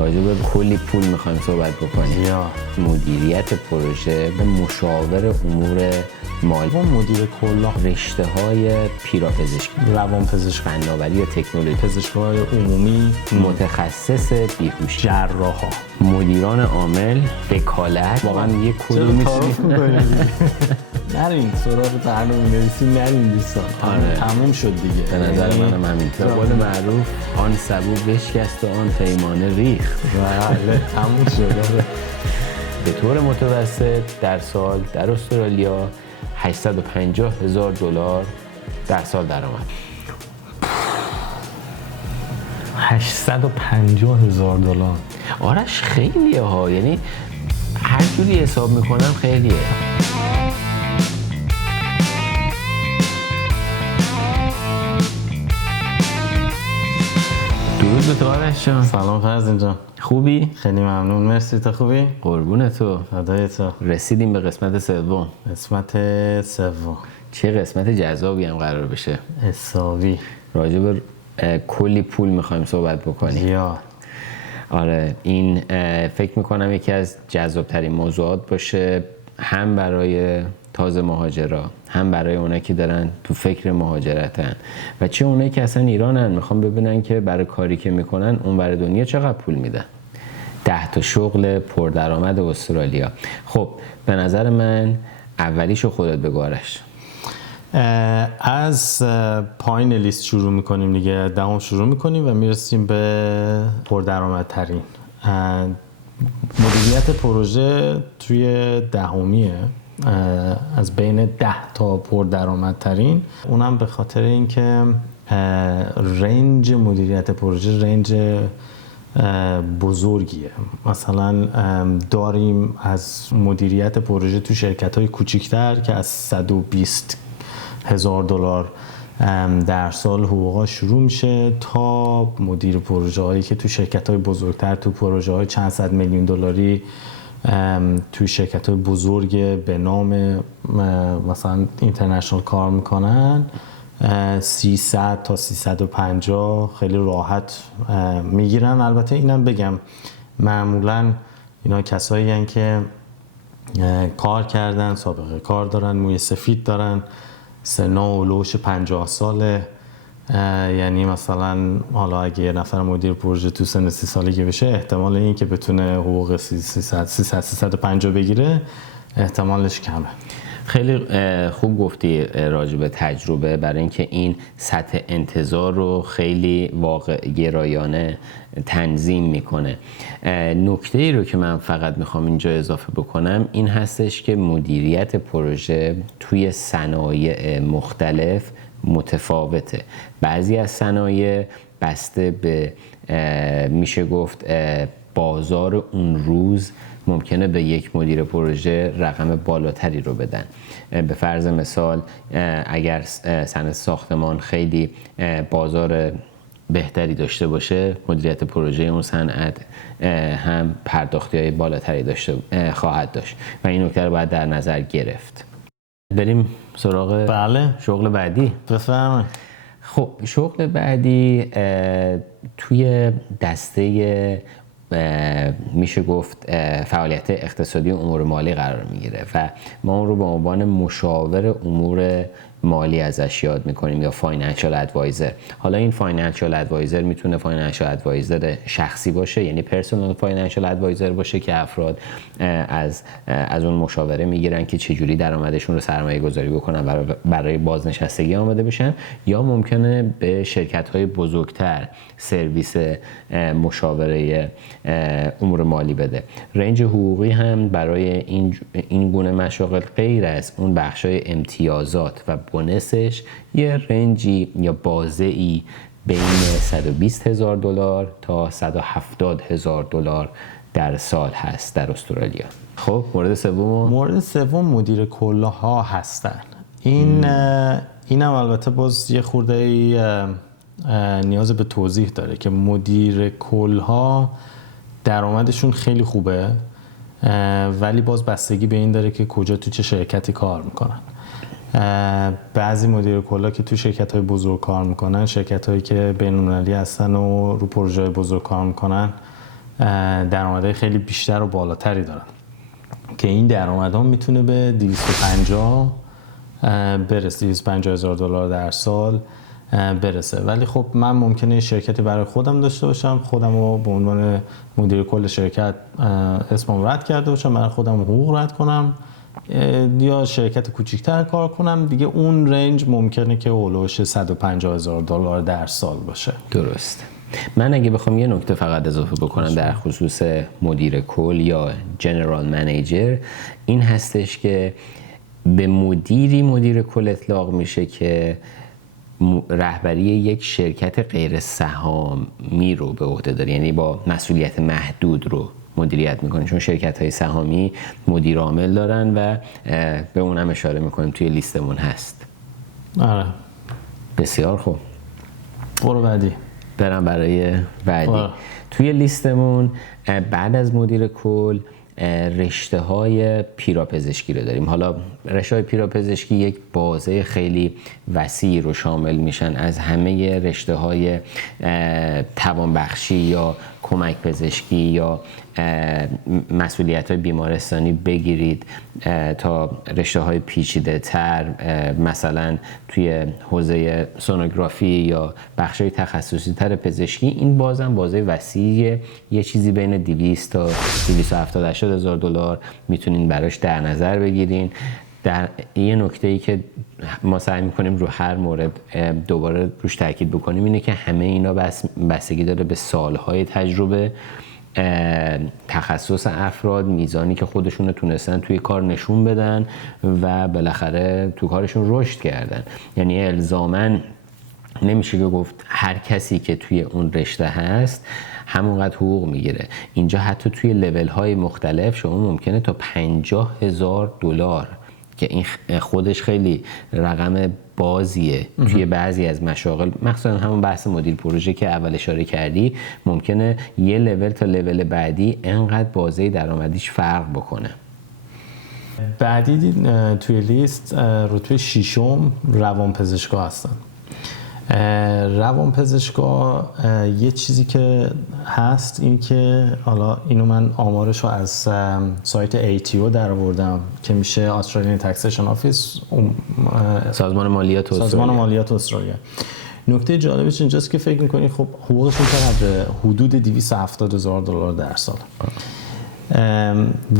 راجع به کلی پول میخوایم صحبت بکنیم. یا مدیریت پروژه به مشاور امور مالی و مدیر کلا رشته های پیراپزشکی، روانپزشک، فناوری یا تکنولوژی، پزشک‌های عمومی، متخصص بیهوشی، جراحا، مدیران عامل، وکالت. واقعا یه کدوم میتونیم نرین سراغ برنامه‌نویسی، نرین دوستان. آره. تموم شد دیگه. به نظر منم همینطور. به قول معروف آن سبو بشکست و آن پیمانه ریخت. بله تموم شد. به طور متوسط در سال در استرالیا $850,000 در سال درآمد. $850,000. آرش خیلیه ها، یعنی هر جوری حساب میکنم خیلیه. درود به تو آرش جان. سلام فرزین جان. خوبی؟ خیلی ممنون، مرسی. تو خوبی؟ قربون تو. فدای تو. رسیدیم به قسمت سوم. قسمت سوم. چه قسمت جذابی هم قرار بشه. حسابی. راجع به کلی پول میخوایم صحبت بکنیم. یا آره، این فکر میکنم یکی از جذابترین موضوعات باشه، هم برای تازه مهاجرا، هم برای اونایی که دارن تو فکر مهاجرتن و چه اونایی که اصلا ایرانن میخوان ببینن که برای کاری که میکنن اون برای دنیا چقدر پول میدن. 10 تا شغل پردرآمد استرالیا. خب به نظر من اولیشو خودت بگو آرش. از پایین لیست شروع میکنیم دیگه، دهم شروع میکنیم و میرسیم به پردرآمدترین. مدیریت پروژه توی دهمیه از بین 10 تا پردرآمدترین. اونم به خاطر اینکه رنج مدیریت پروژه رنج بزرگیه. مثلا داریم از مدیریت پروژه تو شرکت‌های کوچیک‌تر که از $120,000 در سال حقوقا شروع میشه تا مدیر پروژه هایی که تو شرکت های بزرگتر، تو پروژه های چند صد میلیون دلاری، تو شرکت های بزرگ به نام مثلا اینترنشنال کار میکنن، 300 تا 350 خیلی راحت میگیرن. البته اینم بگم معمولا اینا کسایی هستن که کار کردن، سابقه کار دارن، موی سفید دارن، سنا اولوش 50 ساله. یعنی مثلا حالا اگه یه نفر مدیر پروژه تو سن 30 سالگی بشه، احتمال این که بتونه حقوق 350 بگیره احتمالش کمه. خیلی خوب گفتی راجع به تجربه، برای اینکه این سطح انتظار رو خیلی واقع گرایانه تنظیم میکنه. نکته ای رو که من فقط میخوام اینجا اضافه بکنم این هستش که مدیریت پروژه توی صنایع مختلف متفاوته. بعضی از صنایع بسته به میشه گفت بازار اون روز ممکنه به یک مدیر پروژه رقم بالاتری رو بدن. به فرض مثال اگر صنعت ساختمان خیلی بازار بهتری داشته باشه، مدیریت پروژه اون صنعت هم پرداختی‌های بالاتری خواهد داشت و این نکته رو باید در نظر گرفت. بریم سراغ بله. شغل بعدی. بفرمایید. خب شغل بعدی توی دسته میشه گفت فعالیت اقتصادی و امور مالی قرار میگیره و ما اون رو به عنوان مشاور امور مالی ازش یاد میکنیم یا فاینانشال ادوایزر. حالا این فاینانشال ادوایزر میتونه فاینانشال ادوایزر شخصی باشه، یعنی پرسونال فاینانشال ادوایزر باشه که افراد از اون مشاوره میگیرن که چجوری درآمدشون رو سرمایه گذاری بکنن برای بازنشستگی آماده بشن، یا ممکنه به شرکت های بزرگتر سرویس مشاوره امور مالی بده. رنج حقوقی هم برای این گونه مشاغل غیر از اون بخشای امتیازات و بونسش یه رنجی یا بازه‌ای بین $120,000 تا $170,000 در سال هست در استرالیا. خب مورد سوم مدیر کلاها هستن. اینم البته باز یه خورده نیاز به توضیح داره که مدیر کلها درآمدشون خیلی خوبه، ولی باز بستگی به این داره که کجا تو چه شرکتی کار میکنن. بعضی مدیر کلا که تو شرکت‌های بزرگ کار میکنن، شرکت‌هایی که بین‌المللی هستن و رو پروژه‌های بزرگ کار میکنن، درآمدهای خیلی بیشتر و بالاتری دارن که این درآمدها میتونه به 250 برسه، 250,000 دلار در سال برسه. ولی خب من ممکنه شرکتی برای خودم داشته باشم، خودم رو به عنوان مدیر کل شرکت اسمم رد کرده باشم، برای خودم حقوق رد کنم یا شرکت کوچیک‌تر کار کنم دیگه، اون رنج ممکنه که اولوش 150,000 دلار در سال باشه. درست. من اگه بخوام یه نکته فقط اضافه بکنم در خصوص مدیر کل یا جنرال منیجر، این هستش که به مدیر کل اطلاق میشه که رهبری یک شرکت غیر سهامی رو به عهده داره، یعنی با مسئولیت محدود رو مدیریت میکنه، چون شرکت های سهامی مدیر عامل دارن و به اونم اشاره میکنیم توی لیستمون هست. آره. بسیار خوب. برو بعدی. برم برای بعدی. توی لیستمون بعد از مدیر کل رشته های پیراپزشکی رو داریم. حالا رشته های پیراپزشکی یک بازه خیلی وسیع رو شامل میشن، از همه رشته های توانبخشی یا کمک پزشکی یا مسئولیت های بیمارستانی بگیرید تا رشته های پیچیده تر، مثلا توی حوزه سونوگرافی یا بخش های تخصصی تر پزشکی. این بازم بازه وسیعه، یه چیزی بین 200 تا 270 هزار دلار میتونین براش در نظر بگیرین. در یه نکته‌ای که ما سعی می‌کنیم رو هر مورد دوباره روش تاکید بکنیم اینه که همه اینا بستگی داره به سالهای تجربه، تخصص افراد، میزانی که خودشون رو تونستن توی کار نشون بدن و بالاخره تو کارشون رشد کردن. یعنی الزاماً نمیشه که گفت هر کسی که توی اون رشته هست همونقدر حقوق میگیره. اینجا حتی توی لیول های مختلف شما ممکنه تا 50,000 دلار، که این خودش خیلی رقم بازیه توی بعضی از مشاغل، مخصوصا همون بحث مدیر پروژه که اول اشاره کردی، ممکنه یه لیول تا لیول بعدی انقدر بازه درآمدیش فرق بکنه. بعدی توی لیست رتبه 6م روانپزشکا هستن. روانپزشکا یه چیزی که هست این که حالا اینو من آمارش رو از سایت ATO در آوردم که میشه Australian Taxation Office، سازمان مالیات استرالیا. نکته جالبش اینجاست که فکر میکنی خب حقوقشون چقدره؟ حدود 270,000 دلار در سال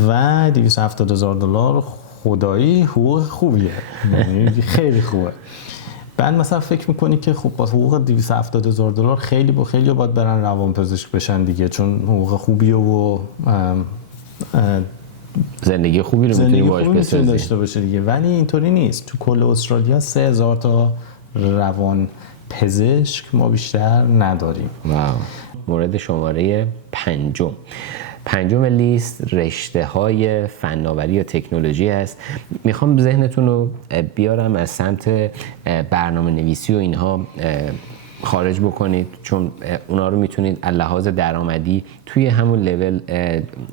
و 270,000 دلار خدایی حقوق خوبیه، خیلی خوبه. بعد مثلا فکر میکنی که خب با حقوق 270,000 دلار خیلی باید برن روانپزشک بشن دیگه، چون حقوق خوبیه و زندگی خوبی رو میتونی باش بسازی داشته باشه دیگه. ولی اینطوری نیست. تو کل استرالیا 3,000 تا روانپزشک ما بیشتر نداریم. واو. مورد شماره 5 لیست رشته های فناوری و تکنولوژی است. میخوام ذهنتون رو بیارم از سمت برنامه نویسی و اینها خارج بکنید، چون اونا رو میتونید از لحاظ درآمدی توی همون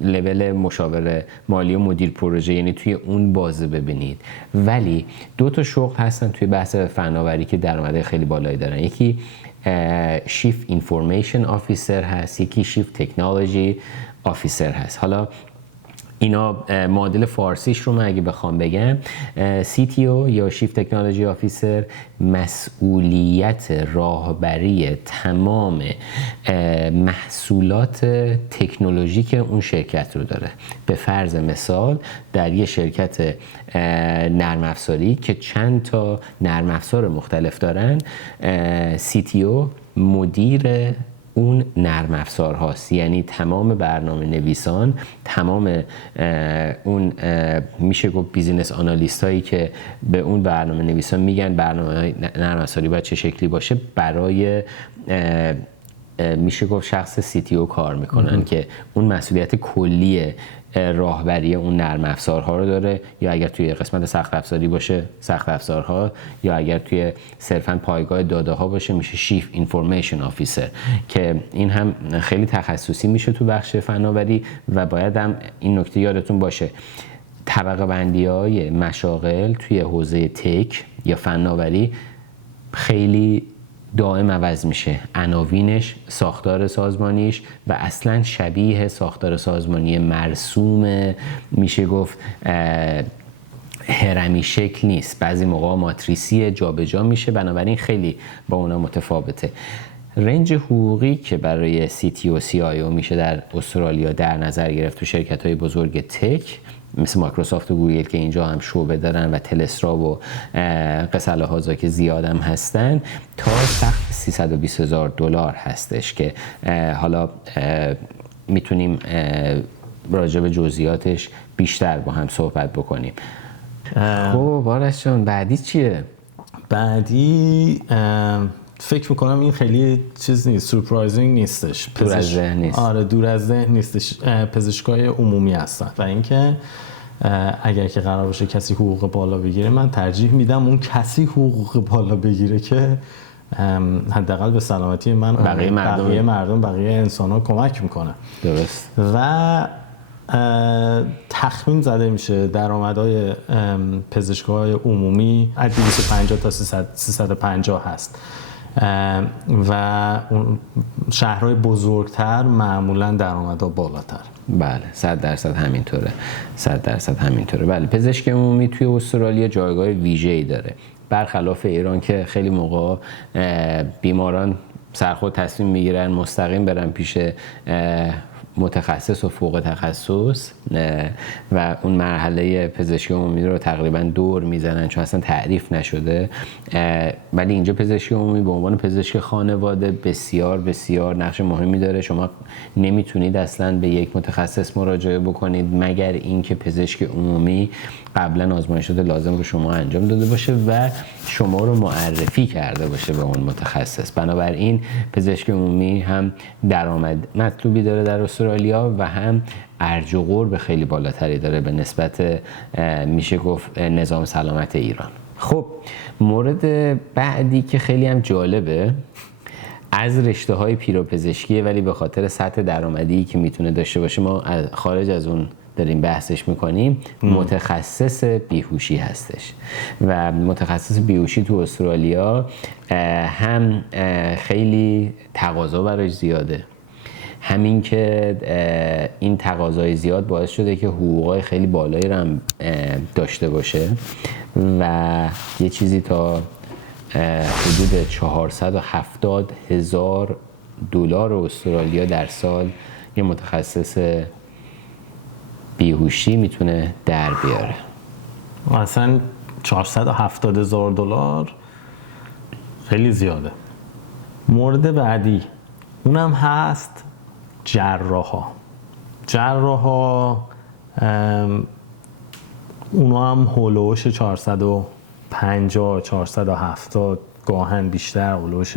لول مشاور مالی و مدیر پروژه، یعنی توی اون بازه ببینید. ولی 2 شغل هستن توی بحث فناوری که درآمد خیلی بالایی دارن. یکی شیف اینفورمیشن آفیسر هست، یکی شیف تکنولوژی آفیسر هست. حالا اینا معادل فارسیش رو من اگه بخوام بگم، CTO یا شیف تکنولوژی آفیسر مسئولیت راهبری تمام محصولات تکنولوژیک اون شرکت رو داره. به فرض مثال در یه شرکت نرم افزاری که چند تا نرم افزار مختلف دارن، CTO مدیر اون نرم افزار هاست، یعنی تمام برنامه نویسان، تمام اون میشه گفت بیزینس آنالیست هایی که به اون برنامه نویسان میگن برنامه نرم افزاری باید چه شکلی باشه، برای میشه گفت شخص CTO کار میکنن که اون مسئولیت کلی راهبری اون نرم افزارها رو داره، یا اگر توی قسمت سخت افزاری باشه سخت افزارها، یا اگر توی صرفاً پایگاه داده ها باشه میشه شیف اینفورمیشن آفیسر، که این هم خیلی تخصصی میشه تو بخش فناوری. و باید هم این نکته یادتون باشه طبقه بندی های مشاغل توی حوزه تک یا فناوری خیلی دائم عوض میشه، عناوینش، ساختار سازمانیش و اصلا شبیه ساختار سازمانی مرسوم میشه گفت هرمی شکل نیست، بعضی موقع ماتریسی جابجا میشه، بنابراین خیلی با اونا متفاوته. رنج حقوقی که برای CTO و CIO میشه در استرالیا در نظر گرفت تو شرکت‌های بزرگ تک مثل مایکروسافت و گوگل که اینجا هم شعبه دارن و تلسترا و قصه هازا که زیاد هم هستن، تا سقف $320,000 هستش که حالا میتونیم راجع به جزئیاتش بیشتر با هم صحبت بکنیم. خب آرش جان بعدی چیه؟ بعدی فکر میکنم این خیلی چیز نیست، سورپرایزینگ نیستش، دور از ذهن نیست. آره دور از ذهن نیستش. پزشکای عمومی هستن و اینکه اگر که قرار باشه کسی حقوق بالا بگیره، من ترجیح میدم اون کسی حقوق بالا بگیره که حداقل به سلامتی من بقیه مردم بقیه انسان‌ها کمک میکنه. درست. و تخمین زده میشه درآمدهای پزشکای عمومی از 250 تا 350 هست و شهرهای بزرگتر معمولا درآمدها بالاتر. بله 100% همینطوره، 100% همینطوره. بله پزشک عمومی توی استرالیا جایگاه ویژه‌ای داره، برخلاف ایران که خیلی موقع بیماران سرخود تصمیم میگیرن مستقیم برن پیش متخصص و فوق تخصص و اون مرحله پزشکی عمومی رو تقریبا دور میزنن چون اصلا تعریف نشده. ولی اینجا پزشکی عمومی به عنوان پزشک خانواده بسیار بسیار نقش مهمی داره. شما نمیتونید اصلا به یک متخصص مراجعه بکنید مگر اینکه پزشک عمومی قبلا آزمایشات لازم رو شما انجام داده باشه و شما رو معرفی کرده باشه به اون متخصص. بنابراین پزشک عمومی هم درآمد مطلوبی داره در استرالیا و هم ارج و قرب خیلی بالاتری داره به نسبت میشه گفت نظام سلامت ایران. خب مورد بعدی که خیلی هم جالبه از رشته‌های پیراپزشکیه، ولی به خاطر سطح درآمدی که میتونه داشته باشه ما خارج از اون داریم بحثش میکنیم. متخصص بیهوشی هستش و متخصص بیهوشی تو استرالیا هم خیلی تقاضا براش زیاده، همین که این تقاضای زیاد باعث شده که حقوقای خیلی بالایی رو هم داشته باشه و یه چیزی تا حدود $470,000 استرالیا در سال یه متخصص بیهوشی میتونه در بیاره. اصلا $470,000 خیلی زیاده. مورد بعدی اونم هست جراحا اونا هم هولوش 450 470 گاهن بیشتر هولوش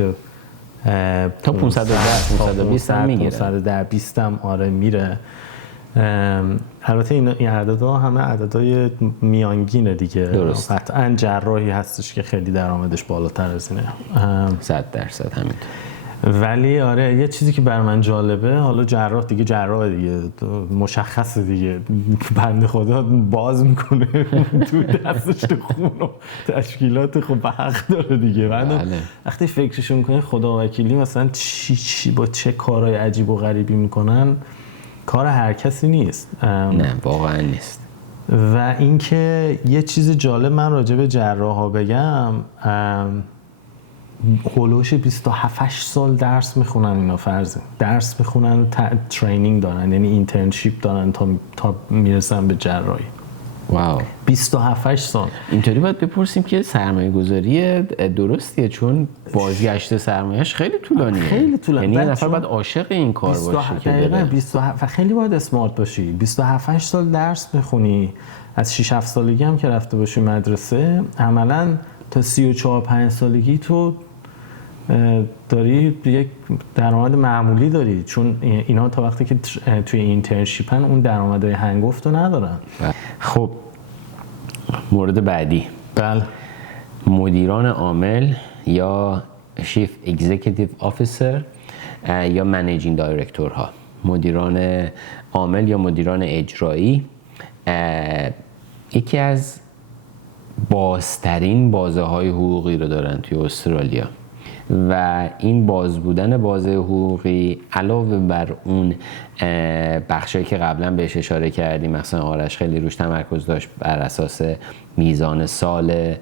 تا 520 هم میگیره. 520 هم آره میره. البته این عددها همه عددهای میانگینه دیگه. درست. قطعا جراحی هستش که خیلی درآمدش بالاتر از اینه. 100% همینطور. ولی آره یه چیزی که بر من جالبه، حالا جراح دیگه مشخصه دیگه، بنده خدا باز میکنه تو دستش خون و تشکیلات خب به حق داره دیگه. بعد وقتی فکرشو میکنه خدا وکیلی مثلا چی با چه کارهای عجیب و غریبی میکنن، کار هر کسی نیست. نه واقعا نیست. و اینکه یه چیز جالب من راجع به جراحا بگم، هولوش 27 سال درس میخونن اینا، درس میخونن، ترینینگ دارن، یعنی اینترنشیپ دارن تا میرسن به جراحی. واو 27 سال. اینطوری باید بپرسیم که سرمایه گذاری درستیه، چون بازگشت سرمایه‌اش خیلی طولانیه. خیلی طولانیه. یعنی نفر باید عاشق این کار باشه که بره. 27 خیلی باید اسمارت باشی. 27 سال درس بخونی، از 6 7 سالگی هم که رفته باشی مدرسه، عملاً تا 34 5 سالگی تو داری یک درآمد معمولی داری، چون اینا تا وقتی که توی اینترنشیپن اون درآمدهای هنگفت رو ندارن. خب مورد بعدی، بله، مدیران عامل یا Chief Executive Officer یا Managing Director ها. مدیران عامل یا مدیران اجرایی یکی از بازترین بازه های حقوقی رو دارن توی استرالیا. و این باز بودن بازه حقوقی علاوه بر اون بخشی که قبلا بهش اشاره کردیم، مثلا آرش خیلی روش تمرکز داشت بر اساس میزان سال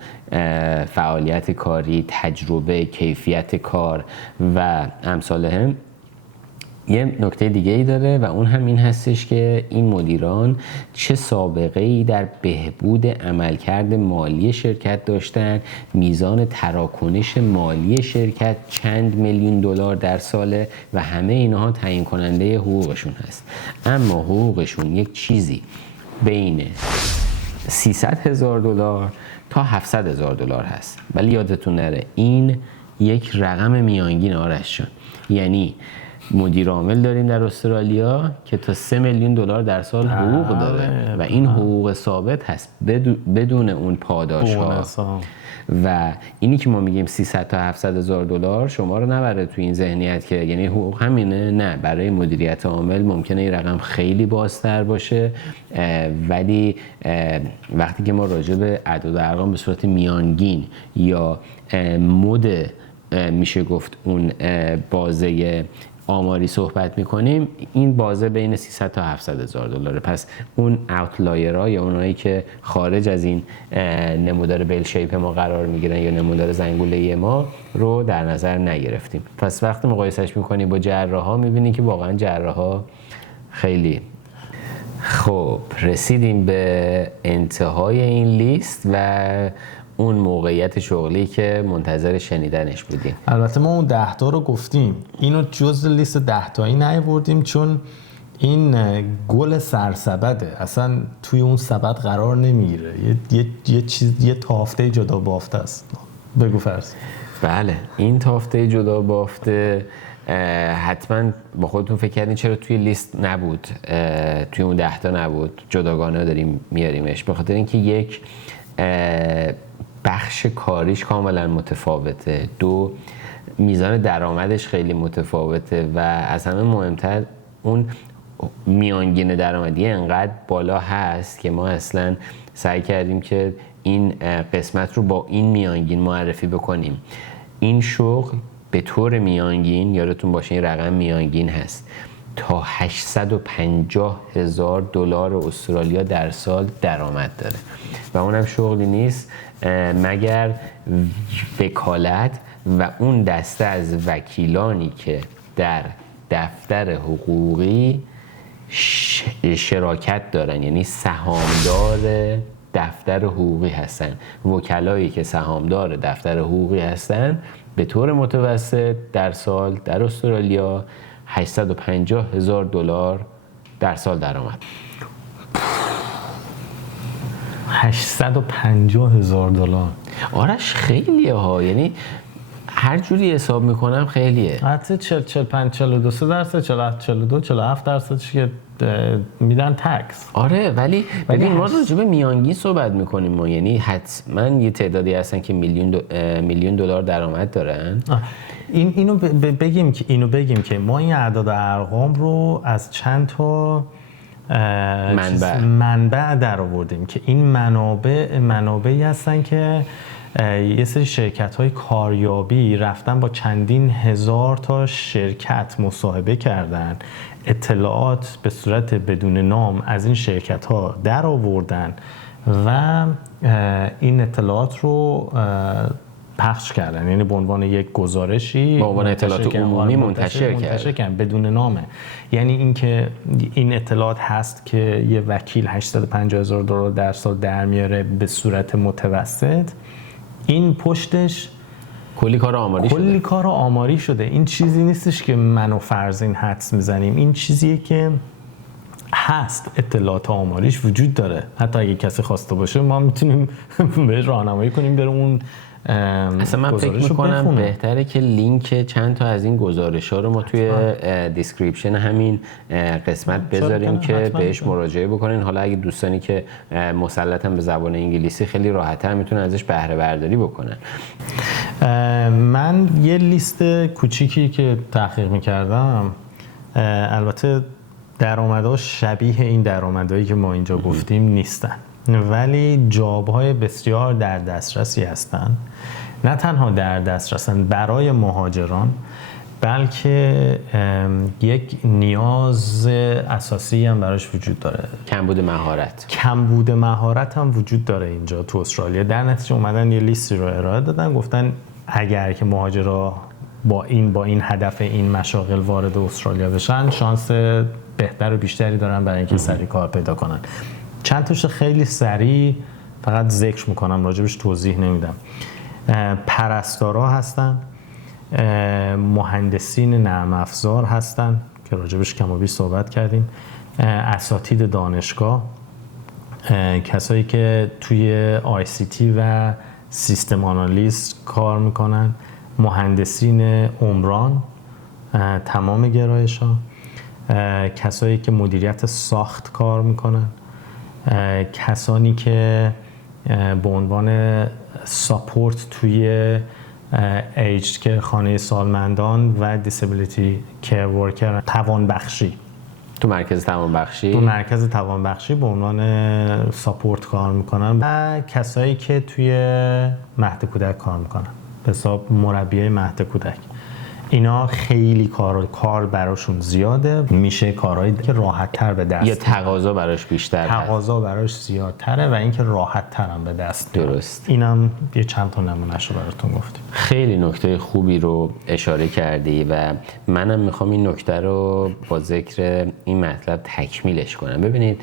فعالیت کاری، تجربه، کیفیت کار و امثالهم، یه نکته دیگه ای داره و اون هم این هستش که این مدیران چه سابقه ای در بهبود عملکرد مالی شرکت داشتن، میزان تراکنش مالی شرکت چند میلیون دلار در ساله و همه اینها تعیین کننده حقوقشون هست. اما حقوقشون یک چیزی بین $300,000 تا $700,000 هست، ولی یادتون نره این یک رقم میانگین آرش جان. یعنی مدیر عامل داریم در استرالیا که تا $3 میلیون در سال حقوق داره و این حقوق ثابت هست بدون اون پاداش ها. و اینی که ما میگیم 300 تا 700,000 دلار شما رو نبره تو این ذهنیت که یعنی حقوق همینه. نه، برای مدیریت عامل ممکنه این رقم خیلی بازتر باشه، ولی وقتی که ما راجع به اعداد و ارقام به صورت میانگین یا مد میشه گفت اون بازه آماری صحبت میکنیم، این بازه بین 300 تا 700,000 دلاره. پس اون اوتلایرها یا اونایی که خارج از این نمودار بیل شیپ ما قرار میگیرن یا نمودار زنگوله‌ای ما رو در نظر نگرفتیم. پس وقتی مقایسهش میکنی با جراحا میبینی که واقعا جراحا خیلی خب. رسیدیم به انتهای این لیست و اون موقعیت شغلی که منتظر شنیدنش بودیم. البته ما اون 10 تا رو گفتیم، اینو جزء لیست 10 تایی نیاوردیم چون این گل سرسبده، اصلا توی اون سبد قرار نمیگیره، یه تافته جدا بافته است. بگو فرض. بله، این تافته جدا بافته حتما با خودتون فکر کردین چرا توی لیست نبود، توی اون 10 تا نبود، جداگانه داریم میاریمش. به خاطر اینکه یک، بخش کاریش کاملا متفاوته، دو، میزان درآمدش خیلی متفاوته و از همه مهمتر اون میانگین درآمدی انقدر بالا هست که ما اصلا سعی کردیم که این قسمت رو با این میانگین معرفی بکنیم. این شغل به طور میانگین، یادتون باشه این رقم میانگین هست، تا $850,000 استرالیا در سال درآمد داره و اونم شغلی نیست مگر وکالت و اون دسته از وکیلانی که در دفتر حقوقی شراکت دارن، یعنی سهامدار دفتر حقوقی هستن. وکلایی که سهامدار دفتر حقوقی هستن به طور متوسط در سال در استرالیا $850,000 در سال درآمد. $850,000 آرش خیلیه ها، یعنی هر جوری حساب میکنم خیلیه. حتی 45 42% 42 47% که میدن تکس. آره، ولی ببین ما راجع به میانگین صحبت میکنیم ما، یعنی حتما یه تعدادی هستن که میلیون دلار درآمد دارن. اینو بگیم که ما این اعداد و ارقام رو از چند تا منبع در آوردیم که این منابعی هستن که یه سری شرکت‌های کاریابی رفتن با چندین هزار تا شرکت مصاحبه کردن، اطلاعات به صورت بدون نام از این شرکت‌ها در آوردن و این اطلاعات رو پخش کردن، یعنی به عنوان یک گزارشی با عنوان اطلاعات عمومی منتشر کردن بدون نامه. یعنی اینکه این اطلاعات هست که یه وکیل $850,000 در سال در میاره به صورت متوسط، این پشتش کلی کار آماری شده. این چیزی نیستش که من و فرزین حدس میزنیم، این چیزیه که هست، اطلاعات آماریش وجود داره. حتی اگه کسی خواسته باشه ما میتونیم به راهنمایی کنیم بریم اون اصلا من فکر میکنم بهتره که لینک چند تا از این گزارش‌ها رو ما توی دیسکریپشن همین قسمت بذاریم که بهش مراجعه بکنین. حالا اگه دوستانی که مسلطن به زبان انگلیسی خیلی راحت‌تر میتونن ازش بهره برداری بکنن. من یه لیست کوچیکی که تحقیق میکردم، البته درآمدها شبیه این درآمدهایی که ما اینجا گفتیم نیستن، ولی جاب‌های بسیار در دسترسی هستن نه تنها در دسترسن برای مهاجران، بلکه یک نیاز اساسی هم براش وجود داره. کمبود مهارت هم وجود داره اینجا تو استرالیا. در نتیجه اومدن یه لیستی رو ارائه دادن، گفتن اگر که مهاجرا با این هدف این مشاغل وارد استرالیا بشن، شانس بهتر و بیشتری دارن برای اینکه سریع کار پیدا کنن. چند تاش خیلی سریع فقط ذکر میکنم، راجبش توضیح نمیدم. پرستارا هستن، مهندسین نرم افزار هستن که راجبش کم و بیش صحبت کردیم، اساتید دانشگاه، کسایی که توی ICT و سیستم آنالیست کار میکنن، مهندسین عمران، تمام گرایش ها، کسایی که مدیریت ساخت کار میکنن، کسانی که به عنوان ساپورت توی ایجد که خانه سالمندان و دیسابیلیتی کیر ورکر، توانبخشی تو مرکز توانبخشی به عنوان ساپورت کار میکنن، و کسایی که توی مهد کودک کار میکنن به حساب مربیای مهد کودک. اینا خیلی کار براشون زیاده، میشه کارهایی که راحت تر به دست، یا تقاضا براش بیشتر، تقاضا براش زیادتره و اینکه راحت تر هم به دست. درست. اینم یه چند تا نمونهشو براتون گفتیم. خیلی نکته خوبی رو اشاره کردی و منم میخوام این نکته رو با ذکر این مطلب تکمیلش کنم. ببینید،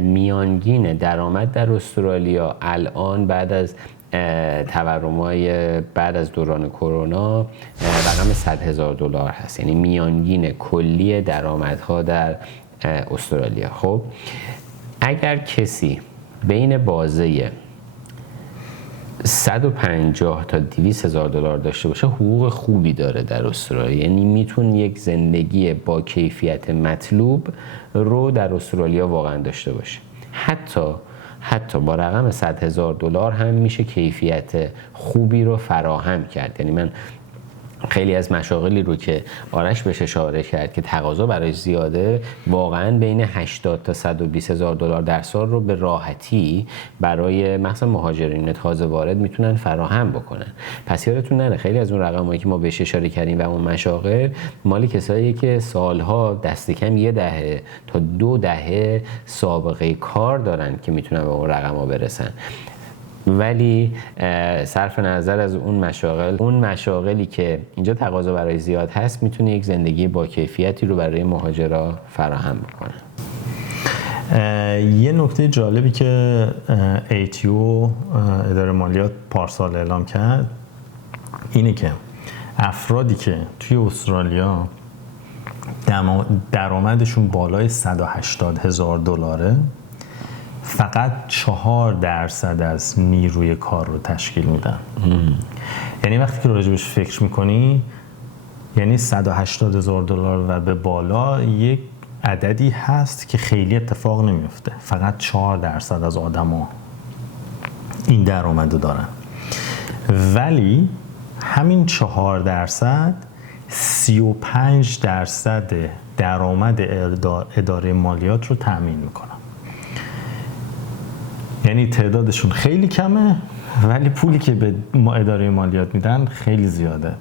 میانگین درآمد در استرالیا الان بعد از تورم‌های بعد از دوران کرونا رقم $100,000 هست، یعنی میانگین کلی درآمدها در استرالیا. خب اگر کسی بین بازه 150 تا 200,000 دلار داشته باشه، حقوق خوبی داره در استرالیا، یعنی میتونه یک زندگی با کیفیت مطلوب رو در استرالیا واقعا داشته باشه. حتی با رقم 100,000 دلار هم میشه کیفیت خوبی رو فراهم کرد. یعنی من خیلی از مشاغلی رو که آرش بهش اشاره کرد که تقاضا برایش زیاده، واقعا بین 80 تا 120,000 دلار در سال رو به راحتی برای مثلا مهاجرین تازه وارد میتونن فراهم بکنن. پس یادتون نره خیلی از اون رقمایی که ما بهش اشاره کردیم و اون مشاغل مالی کسایی که سالها دست کم 10 تا 2 دهه سابقه کار دارن که میتونن به اون رقم‌ها برسن. ولی صرف نظر از اون مشاغلی که اینجا تقاضا برای زیاد هست، میتونه یک زندگی با کیفیتی رو برای مهاجرا فراهم بکنه. یه نکته جالبی که ATO اداره مالیات پارسال اعلام کرد اینه که افرادی که توی استرالیا درآمدشون بالای 180,000 دلاره، فقط 4% از نیروی کار رو تشکیل میدن. یعنی وقتی که راجبش فکر میکنی، یعنی 180,000 دلار و به بالا یک عددی هست که خیلی اتفاق نمیفته. فقط 4% از آدما این درآمدو دارن، ولی همین 4% 35% درآمد اداره مالیات رو تامین میکنن. یعنی تعدادشون خیلی کمه ولی پولی که به اداره مالیات میدن خیلی زیاده.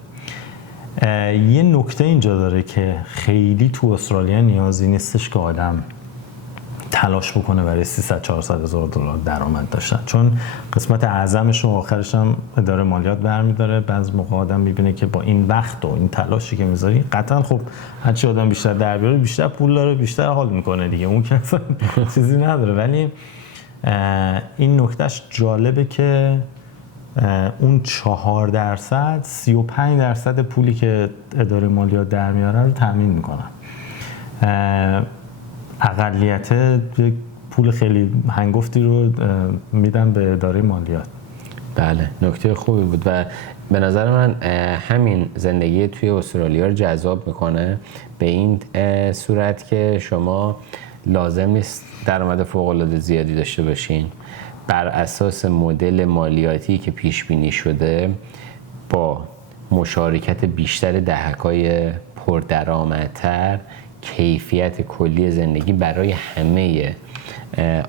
یه نکته اینجا داره که خیلی تو استرالیا نیازی نیستش که آدم تلاش بکنه برای 300-400,000 دلار درآمد داشتن، چون قسمت اعظمش و آخرش هم اداره مالیات برمیداره. بعضی موقع آدم میبینه که با این وقت و این تلاشی که میذاری، قطعا خب هرچی آدم بیشتر در بیاره بیشتر پول داره، بیشتر حال میکنه دیگه، اون که چیزی نداره. ولی این نکتهش جالبه که اون 4% 35% پولی که اداره مالیات در میاره رو تامین میکنن. اقلیت یک پول خیلی هنگفتی رو میدن به اداره مالیات. بله، نکته خوبی بود و به نظر من همین زندگی توی استرالیا رو جذاب میکنه، به این صورت که شما لازم نیست درآمد فوق‌العاده زیادی داشته باشین. بر اساس مدل مالیاتی که پیش بینی شده، با مشارکت بیشتر دهک‌های پردرآمدتر، کیفیت کلی زندگی برای همه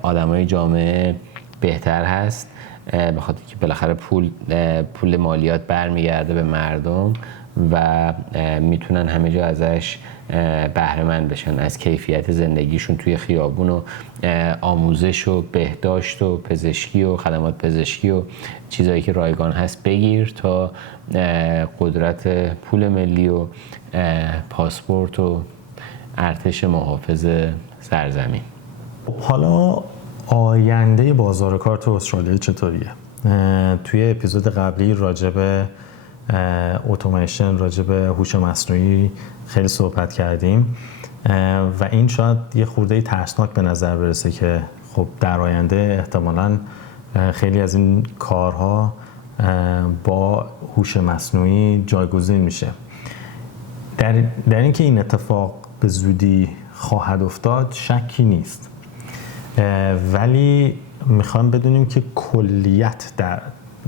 آدمای جامعه بهتر هست به خاطر که بالاخره پول مالیات برمیگرده به مردم و میتونن همه جا ازش بهره مند بشن، از کیفیت زندگیشون توی خیابون و آموزش و بهداشت و پزشکی و خدمات پزشکی و چیزایی که رایگان هست بگیر تا قدرت پول ملی و پاسپورت و ارتش محافظ سرزمین. حالا آینده بازار کار تو استرالیا چطوریه؟ توی اپیزود قبلی راجع به اتوماسیون، راجع به هوش مصنوعی خیلی صحبت کردیم و این شاید یه خورده ترسناک به نظر برسه که خب در آینده احتمالاً خیلی از این کارها با هوش مصنوعی جایگزین میشه. در اینکه این اتفاق به زودی خواهد افتاد شکی نیست، ولی میخوام بدونیم که کلیت در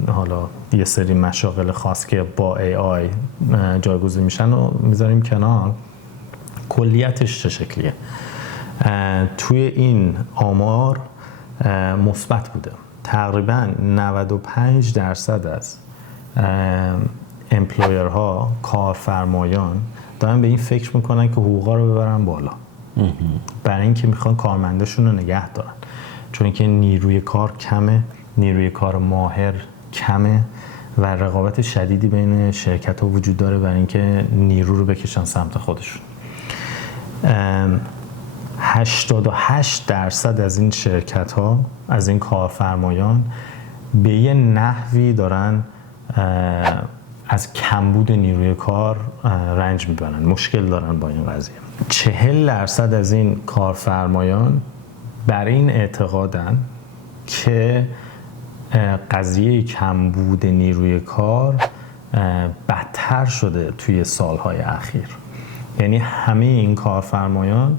حالا یه سری مشاغل خاص که با AI جایگزین میشن و میذاریم کنار، کلیتش چه شکلیه. توی این آمار مثبت بوده. تقریبا 95% از امپلویرها، کارفرمایان دارن به این فکر میکنن که حقوقا رو ببرن بالا، برای اینکه میخوان کارمنداشون رو نگه دارن، چون اینکه نیروی کار کمه، نیروی کار ماهر کمه و رقابت شدیدی بین شرکت‌ها وجود داره برای اینکه نیرو رو بکشن سمت خودشون. 88% از این شرکت‌ها، از این کارفرمایان به یه نحوی دارن از کمبود نیروی کار رنج میبرن، مشکل دارن با این قضیه. 40% از این کارفرمایان بر این اعتقادن که قضیه کمبود نیروی کار بدتر شده توی سالهای اخیر. یعنی همه این کارفرمایان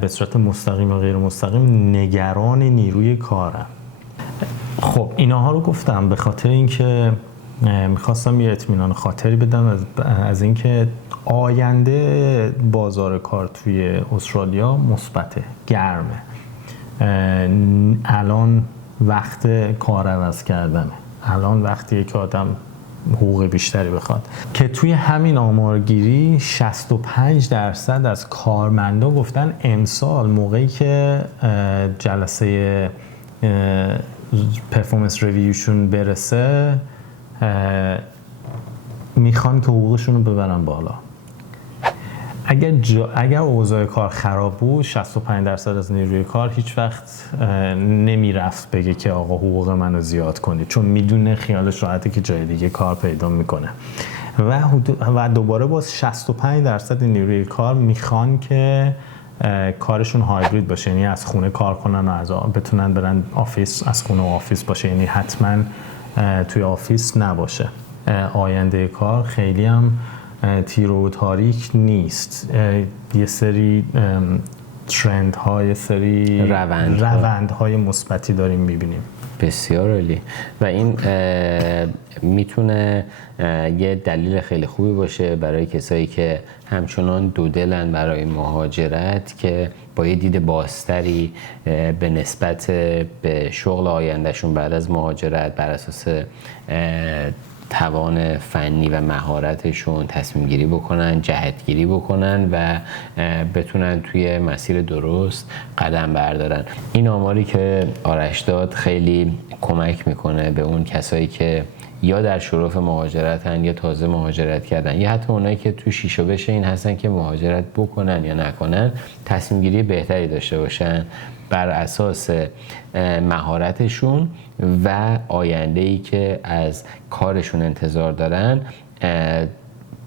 به صورت مستقیم و غیر مستقیم نگران نیروی کارن. خب اینها رو گفتم به خاطر اینکه میخواستم یه اطمینان خاطری بدم از اینکه آینده بازار کار توی استرالیا مثبته، گرمه. الان وقت کار عوض کردنه، الان وقتیه که آدم حقوق بیشتری بخواد. که توی همین آمارگیری 65% از کارمندا گفتن امسال موقعی که جلسه پرفورمنس ریویوشون برسه میخوان که حقوقشون رو ببرن بالا. اگر اوضاع کار خراب بود 65% از نیروی کار هیچ وقت نمیرفت بگه که آقا حقوق منو زیاد کنید، چون میدونه خیالش راحته که جای دیگه کار پیدا میکنه. و دوباره باز 65% نیروی کار میخوان که کارشون هایبرید باشه، یعنی از خونه کار کنن و بتونن برن آفیس، از خونه و آفیس باشه، یعنی حتما توی آفیس نباشه. آینده کار خیلی هم تیره و تاریک نیست. یه سری ترند ها، یه سری روند های مثبتی داریم میبینیم. بسیار عالی. و این میتونه یه دلیل خیلی خوبی باشه برای کسایی که همچنان دودلن برای مهاجرت، که با یه دید بازتری به نسبت به شغل آیندهشون بعد از مهاجرت بر اساس توان فنی و مهارتشون تصمیم گیری بکنن، جهت گیری بکنن و بتونن توی مسیر درست قدم بردارن. این آماری که آرش داد خیلی کمک میکنه به اون کسایی که یا در شرف مهاجرتن یا تازه مهاجرت کردن، یا حتی اونایی که تو شیش و بش این هستن که مهاجرت بکنن یا نکنن، تصمیم گیری بهتری داشته باشن بر اساس مهارتشون و آینده‌ای که از کارشون انتظار دارن،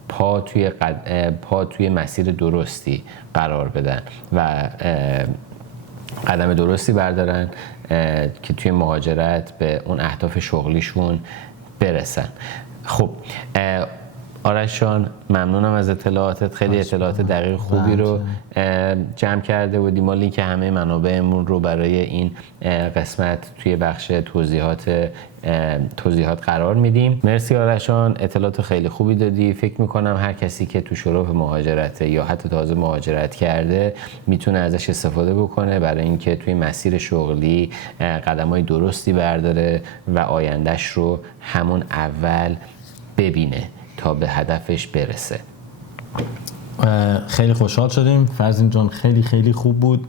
پا توی مسیر درستی قرار بدن و قدم درستی بردارن که توی مهاجرت به اون اهداف شغلیشون برسن. خب آرش جان ممنونم از اطلاعاتت، خیلی اطلاعات دقیق خوبی رو جمع کرده بودیم. ما لینک همه منابعمون رو برای این قسمت توی بخش توضیحات قرار میدیم. مرسی آرش جان، اطلاعات خیلی خوبی دادی. فکر میکنم هر کسی که تو شروع مهاجرته یا حتی تازه مهاجرت کرده میتونه ازش استفاده بکنه برای اینکه توی مسیر شغلی قدم‌های درستی برداره و آیندهش رو همون اول ببینه تا به هدفش برسه. خیلی خوشحال شدیم فرزین جان، خیلی خیلی خوب بود.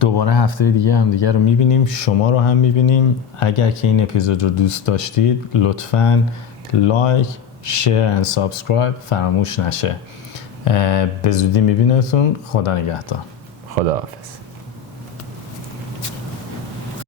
دوباره هفته دیگه هم دیگه رو میبینیم، شما رو هم میبینیم. اگر که این اپیزود رو دوست داشتید لطفاً لایک، شیر و سابسکرایب فراموش نشه. به زودی میبینیمتون. خدا نگهدار. خدا حافظ.